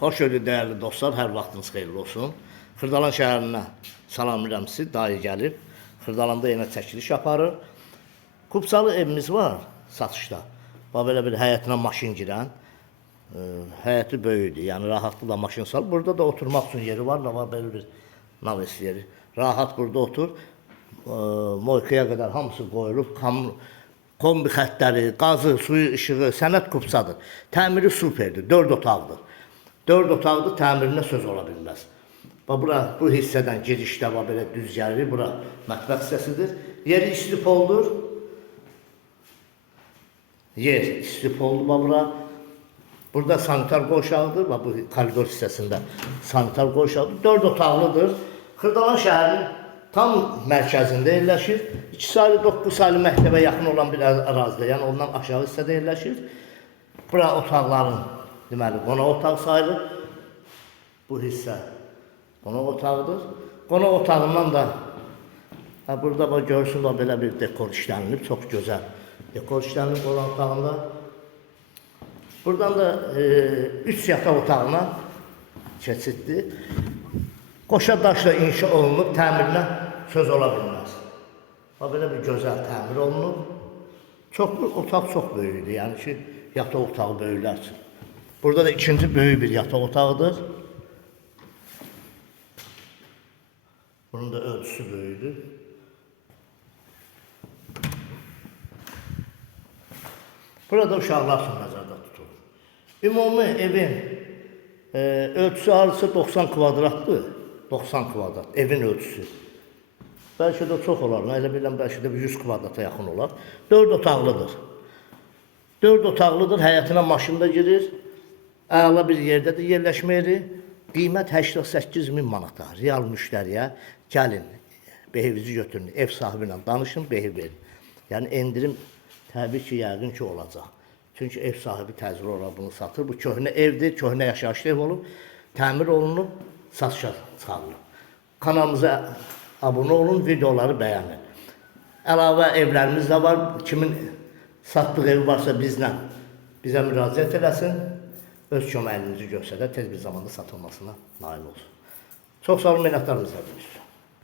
Xoş gördük dəyərli dostlar, hər vaxtınız xeyirli olsun. Xırdalan şəhərinə salamlayıram sizi, dayı gəlib. Xırdalanda yenə çəkiliş aparır. Kubsalı evimiz var satışda. Bax belə bir həyətinə maşın girən. Həyəti böyükdür, yəni rahatlıqla maşın sal. Burada da oturmaq üçün yeri var, da var belə bir naves yeri. Rahat burada otur. Moykaya qədər hamısı qoyulub. Kombi xəttləri, qazı, suyu, işığı, sənət kubsadır. Təmiri superdir, 4 otaqdır. 4 otaqdır, təmirinə söz ola bilməz. Bura, bu hissədən girişdə var, belə düz gəlir. Bura mətbəx hissəsidir. Yeri istipoldur. Yer istipoldur bura. Burada sanitar qoşağıdır. Bu koridor hissəsində sanitar qoşağıdır. 4 otaqlıdır. Xırdalan şəhərinin tam mərkəzində yerləşir. 2 saylı, 9 saylı məktəbə yaxın olan bir ərazidə, yəni ondan aşağı hissədə yerləşir. Bura otaqların, deməli, qonaq otaq sayılır. Bu hissə qonaq otağıdır. Qonaq otağından da burada görürsünüz, belə bir dekor işlənilib, çox gözəl dekor işlənilib qonaq otağında. Buradan da 3 yataq otağına keçiddir. Qoşa daşla inşa olunub, təmirinə söz ola bilməz. Belə bir gözəl təmir olunub. Otaq çox böyükdür, yəni ki, yataq otağı böyüklər üçün. Burada da ikinci böyük bir yataq otağıdır. Bunun da ölçüsü böyükdür. Burada uşaqlar üçün nəzərdə tutulur. Ümumi evin ölçüsü arası 90 kvadratdır. 90 kvadrat, evin ölçüsü. Bəlkə də çox olar, elə biləm, bəlkə də 100 kvadrata yaxın olar. 4 otaqlıdır. 4 otaqlıdır, həyətinə maşın da girir. Əla bir yerdədir yerləşmə yeri. Qiymət 88.000 manata. Real müştəriyə gəlin, behivizi götürün, ev sahibi ilə danışın, behiv verin. Yəni endirim təbii ki, yəqin ki olacaq. Çünki ev sahibi təcrübə olaraq bunu satır. Bu köhnə evdir, köhnə yaşayışlı ev olub, təmir olunub, satışa çıxarılıb. Kanalımıza abunə olun, videoları bəyənin. Əlavə evlərimiz də var. Kimin satdığı evi varsa bizə müraciət eləsin. Öz köməyinizi göstərər, tez bir zamanda satılmasına nail olsun. Çox sağ olun, minnətdarım izlədiniz.